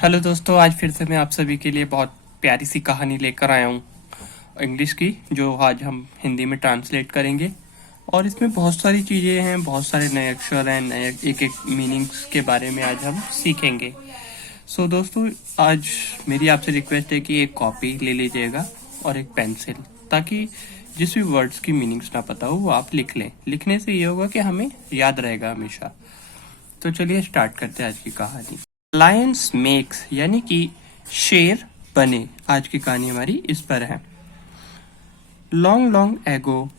Hello दोस्तों, आज फिर से मैं आप सभी के लिए बहुत प्यारी सी कहानी लेकर आया हूँ इंग्लिश की, जो आज हम हिंदी में ट्रांसलेट करेंगे। और इसमें बहुत सारी चीज़ें हैं, बहुत सारे नए अक्षर हैं, नए एक एक मीनिंग्स के बारे में आज हम सीखेंगे। सो दोस्तों, आज मेरी आपसे रिक्वेस्ट है कि एक कॉपी ले लीजिएगा और एक पेंसिल, ताकि जिस भी वर्ड्स की मीनिंग्स ना पता हो वो आप लिख लें। लिखने से ये होगा कि हमें याद रहेगा हमेशा। तो चलिए स्टार्ट करते हैं आज की कहानी। लायंस मेक्स यानी कि शेर बने। आज की कहानी हमारी इस पर है। Long long ago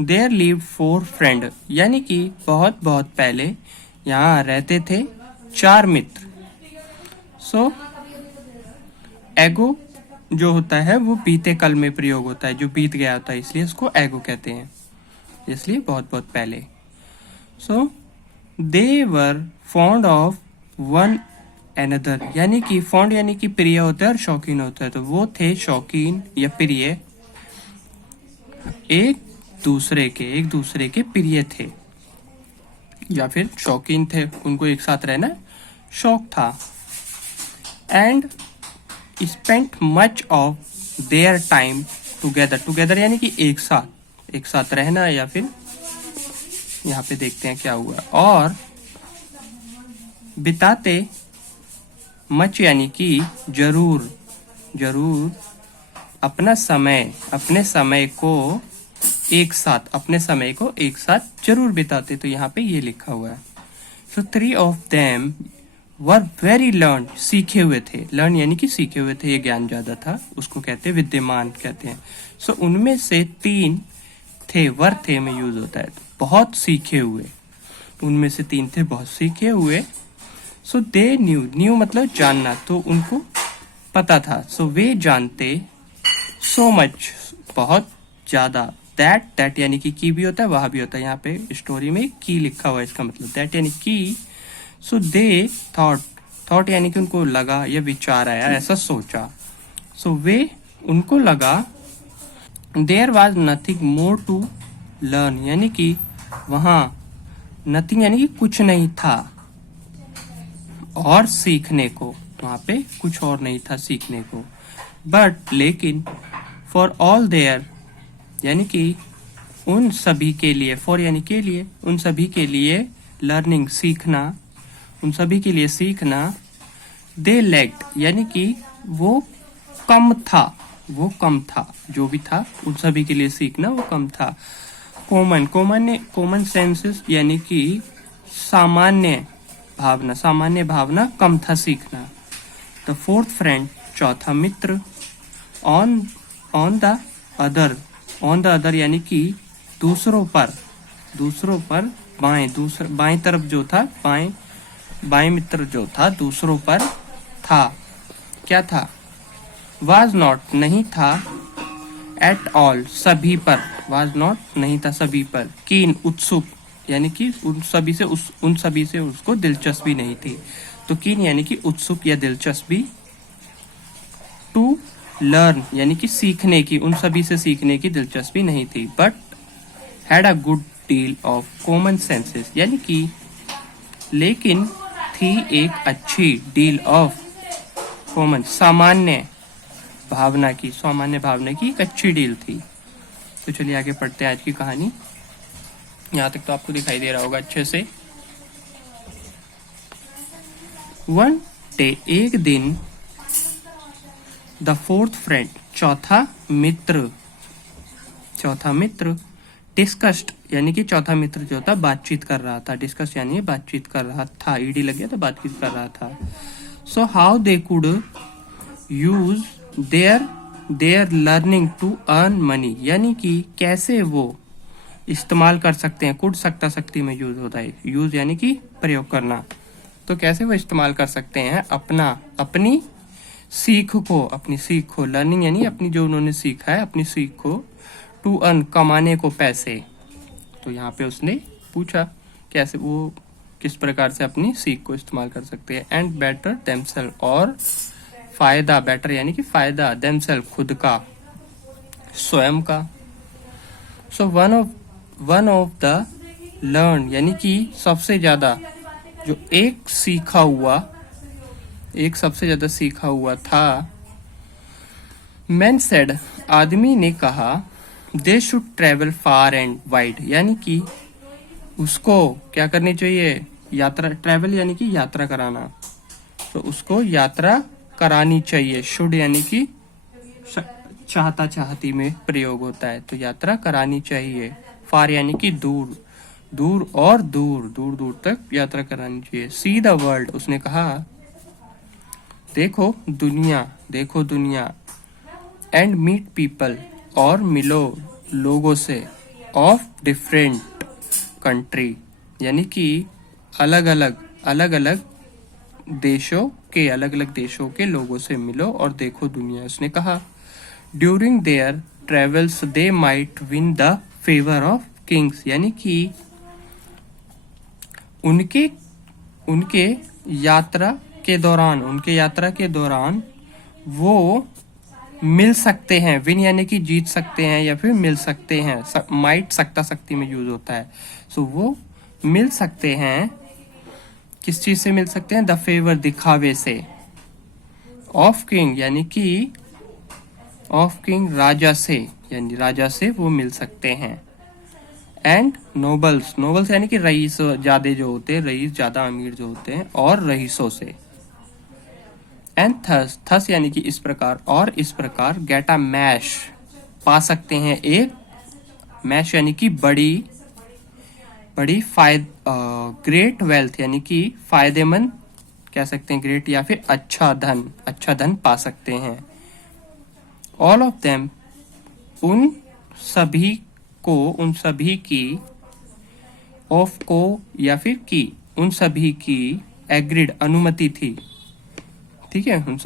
there lived 4 friend, यानी कि बहुत बहुत पहले यहाँ रहते थे 4 मित्र। सो एगो जो होता है वो बीते कल में प्रयोग होता है, जो बीत गया होता है, इसलिए उसको एगो कहते हैं, इसलिए बहुत बहुत पहले। सो दे वर फॉन्ड ऑफ वन एनदर, यानी कि फॉन्ड यानी कि प्रिय होता है और शौकीन होता है, तो वो थे शौकीन या प्रिय, एक दूसरे के प्रिय थे या फिर शौकीन थे, उनको एक साथ रहना शौक था। And spent much of their time together, together यानी कि एक साथ रहना, या फिर यहाँ पे देखते हैं क्या हुआ। और बिताते मच यानी कि जरूर अपने समय को एक साथ जरूर बिताते, तो यहाँ पे ये लिखा हुआ है। सो 3 of them were very learn, सीखे हुए थे। लर्न यानी कि सीखे हुए थे, ये ज्ञान ज्यादा था, उसको कहते हैं विद्यमान कहते हैं। सो उनमें से 3 थे, वर थे में यूज होता है, बहुत सीखे हुए। उनमें से 3 थे बहुत सीखे हुए। सो दे न्यू मतलब जानना, तो उनको पता था। सो वे जानते, सो मच बहुत ज्यादा, दैट यानी कि की भी होता है, वहां भी होता है, यहाँ पे स्टोरी में की लिखा हुआ है, इसका मतलब दैट यानी की। सो दे थॉट यानी कि उनको लगा या विचार आया, ऐसा सोचा। सो वे उनको लगा, there was nothing more to learn, यानी कि वहां नथिंग यानी कि कुछ नहीं था और सीखने को, वहां पे कुछ और नहीं था सीखने को। बट लेकिन फॉर ऑल देयर यानी कि उन सभी के लिए, फॉर यानी के लिए, उन सभी के लिए लर्निंग सीखना, उन सभी के लिए सीखना। दे लैक्ड यानी कि वो कम था, जो भी था उन सभी के लिए सीखना वो कम था। कॉमन सेंसेस यानी कि सामान्य भावना कम था सीखना। द 4th फ्रेंड, चौथा मित्र। ऑन द अदर यानी कि दूसरों पर बाएं तरफ जो था, बाएं मित्र जो था दूसरों पर था। क्या था? वाज नॉट नहीं था, एट ऑल सभी पर, वाज नॉट नहीं था सभी पर। कीन उत्सुक यानी कि उन सभी से उसको दिलचस्पी नहीं थी, तो कीन यानी कि उत्सुक या दिलचस्पी। टू लर्न यानी कि सीखने की, उन सभी से सीखने की दिलचस्पी नहीं थी। But had a good deal of common senses यानी कि लेकिन थी एक अच्छी, डील ऑफ कॉमन सामान्य भावना की एक अच्छी डील थी। तो चलिए आगे पढ़ते हैं आज की कहानी। यहाँ तक तो आपको दिखाई दे रहा होगा अच्छे से। वन डे एक दिन, द 4th फ्रेंड चौथा मित्र डिस्कस्ड यानी कि चौथा मित्र जो था बातचीत कर रहा था, डिस्कस यानी बातचीत कर रहा था, ईडी लग गया तो बातचीत कर रहा था। So how they could use their learning to earn money, यानी कि कैसे वो इस्तेमाल कर सकते हैं। कुड सक्ता शक्ति में यूज होता है, यूज यानी कि प्रयोग करना, तो कैसे वो इस्तेमाल कर सकते हैं अपनी सीख को, लर्निंग यानी अपनी जो उन्होंने सीखा है अपनी सीख को, टू अर्न कमाने को पैसे। तो यहाँ पे उसने पूछा कैसे वो किस प्रकार से अपनी सीख को इस्तेमाल कर सकते हैं। एंड बेटर देमसेल्फ, और फायदा, बेटर यानी कि फायदा, देमसेल्फ खुद का, स्वयं का। So one of the learn यानी कि सबसे ज्यादा, जो एक सीखा हुआ एक सबसे ज्यादा सीखा हुआ था। मैन सेड, आदमी ने कहा, they should travel far and wide, यानी कि उसको क्या करनी चाहिए, यात्रा, ट्रेवल यानी कि यात्रा कराना, तो उसको यात्रा करानी चाहिए। शुड यानी कि चाहता चाहती में प्रयोग होता है, तो यात्रा करानी चाहिए। फार यानी कि दूर, दूर और दूर, दूर दूर तक यात्रा करानी चाहिए। सी द वर्ल्ड, उसने कहा, देखो दुनिया, देखो दुनिया। एंड मीट पीपल, और मिलो लोगों से। ऑफ डिफरेंट कंट्री, यानी कि अलग अलग देशों के, अलग अलग देशों के लोगों से मिलो और देखो दुनिया। उसने कहा, during their travels they might win the favour of Kings, यानी कि उनके उनके यात्रा के दौरान वो मिल सकते हैं। विन यानी कि जीत सकते हैं या फिर मिल सकते हैं। माइट सकता शक्ति में यूज होता है। सो वो मिल सकते हैं, किस चीज से मिल सकते हैं, द फेवर, दिखावे से। ऑफ किंग यानी कि ऑफ किंग, राजा से, यानी राजा से वो मिल सकते हैं। एंड नोबल्स, नोबल्स यानी कि रईस ज्यादा जो होते हैं, रईस ज्यादा अमीर जो होते हैं, और रईसों से। एंड थस, थस यानी कि इस प्रकार, और इस प्रकार। गेट अ मैश, पा सकते हैं एक, मैश यानी कि बड़ी ग्रेट वेल्थ यानी कि फायदेमंद कह सकते हैं, ग्रेट या फिर अच्छा धन पा सकते हैं। ऑल ऑफ देम, उन सभी की, ऑफ को या फिर की, उन सभी की, एग्रीड, अनुमति थी। ठीक है, उन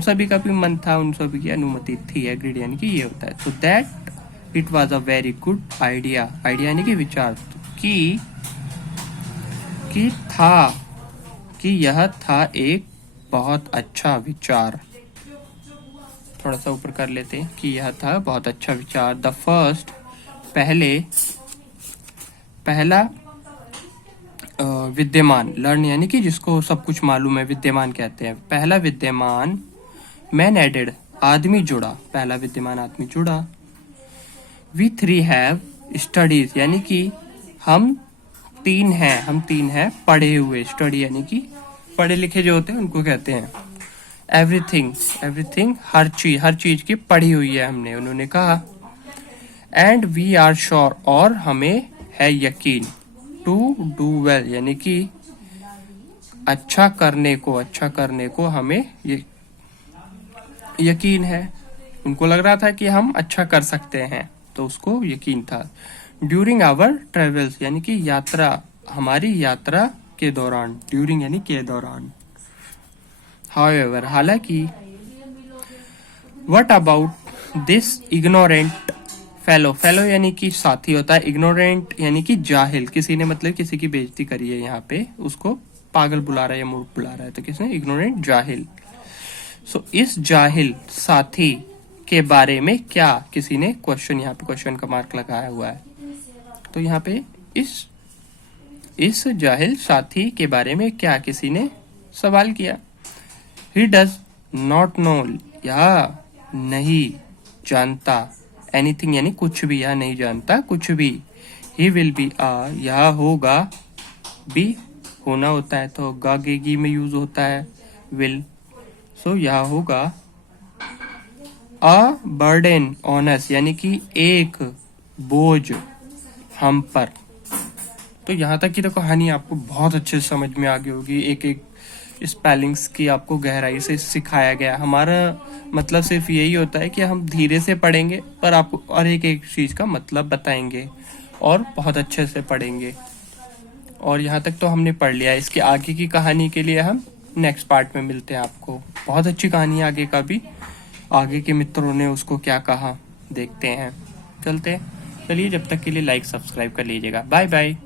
सभी का भी मन था, उन सभी की अनुमति थी। एग्रीड यानी कि ये होता है। So that it was a very good idea, idea यानी कि विचार, कि यह था एक बहुत अच्छा विचार। थोड़ा सा ऊपर कर लेते हैं, कि यह था बहुत अच्छा विचार। द फर्स्ट, पहला विद्यमान, लर्न यानी कि जिसको सब कुछ मालूम है, विद्यमान कहते हैं। पहला विद्यमान, मैन एडेड, आदमी जुड़ा, पहला विद्यमान आदमी जुड़ा। वी थ्री हैव स्टडीज, यानी कि हम तीन हैं पढ़े हुए। स्टडी यानी कि पढ़े लिखे जो होते हैं उनको कहते हैं। एवरीथिंग, हर चीज की पढ़ी हुई है हमने, उन्होंने कहा। एंड वी आर श्योर, और हमें है यकीन। टू डू वेल, यानी कि अच्छा करने को हमें यकीन है। उनको लग रहा था कि हम अच्छा कर सकते हैं, तो उसको यकीन था। ड्यूरिंग आवर ट्रेवल्स, यानी कि यात्रा, हमारी यात्रा के दौरान। ड्यूरिंग यानी के दौरान। हाउएवर, हालांकि। What about this ignorant fellow यानी कि साथी होता है। इग्नोरेंट यानी कि जाहिल, किसी ने मतलब किसी की बेइज्जती करी है, यहाँ पे उसको पागल बुला रहा है या मूर्ख बुला रहा है, तो किसने, इग्नोरेंट, जाहिल। सो इस जाहिल साथी के बारे में क्या, किसी ने क्वेश्चन, यहाँ पे क्वेश्चन का मार्क लगाया हुआ है, तो यहाँ पे इस जाहिल साथी के बारे में क्या किसी ने सवाल किया। ही डज नॉट नो, या नहीं जानता, एनीथिंग यानी कुछ भी, या नहीं जानता कुछ भी। ही विल बी आ, यह होगा, बी होना होता है तो गेगी में यूज होता है विल। सो यह होगा अ बर्डन ऑन अस, यानी कि एक बोझ हम पर। तो यहाँ तक की तो कहानी आपको बहुत अच्छे से समझ में आ गई होगी। एक एक स्पेलिंग्स की आपको गहराई से सिखाया गया। हमारा मतलब सिर्फ यही होता है कि हम धीरे से पढ़ेंगे, पर आपको और एक एक चीज का मतलब बताएंगे और बहुत अच्छे से पढ़ेंगे। और यहाँ तक तो हमने पढ़ लिया। इसके आगे की कहानी के लिए हम नेक्स्ट पार्ट में मिलते हैं। आपको बहुत अच्छी कहानी आगे का भी, आगे के मित्रों ने उसको क्या कहा देखते हैं। चलिए जब तक के लिए लाइक सब्सक्राइब कर लीजिएगा। Bye bye.